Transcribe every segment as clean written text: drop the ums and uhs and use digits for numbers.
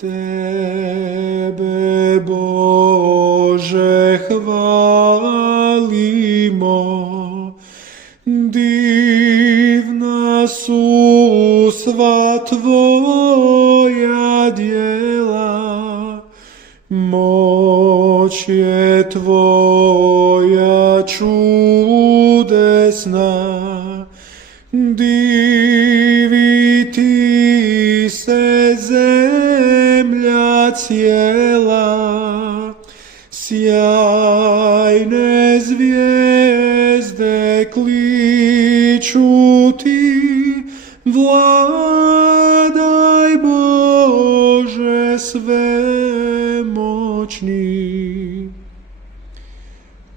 Tebe, Bože, hvalimo, divna su sva Tvoja djela, moć je Tvoja čudesna, diviti se zemlja cijela, sjajne zvijezde kliču Ti, vladaj Bože svemoćni.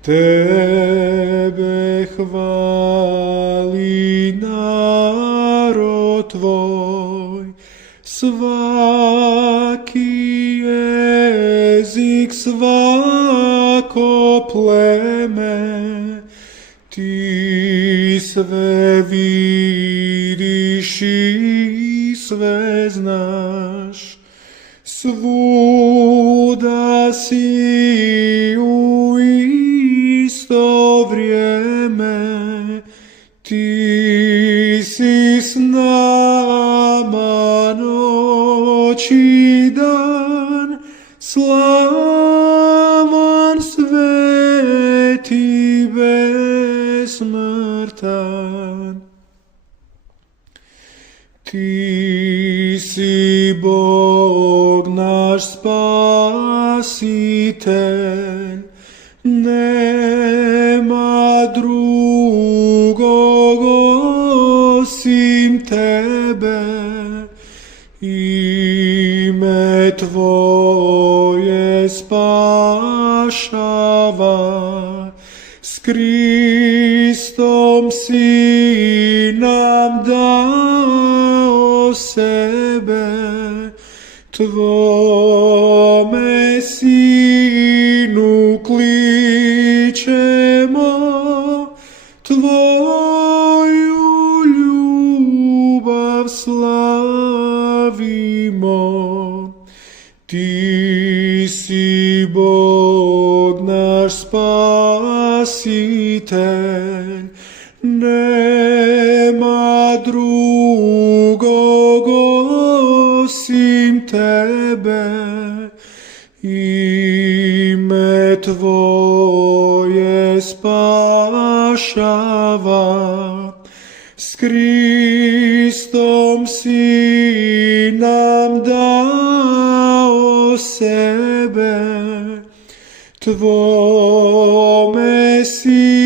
Tebe hvali narod Tvoj, svaki jezik, svako pleme, Ti sve vidiš i sve znaš, svuda si u isto vrijeme, Ti si s nama noć i dan, slavan, sveti, besmrtan. Ti si Bog naš spasitelj, nema drugog osim Tebe, ime Tvoje spašava, s Kristom si nam dao sebe, Tvome Sinu kličemo, Tvoju ljubav slavimo. Ti si Bog naš spasitelj, nema drugog osim Tebe, ime Tvoje spašava, s Kristom si nam dao sebe, Tvome si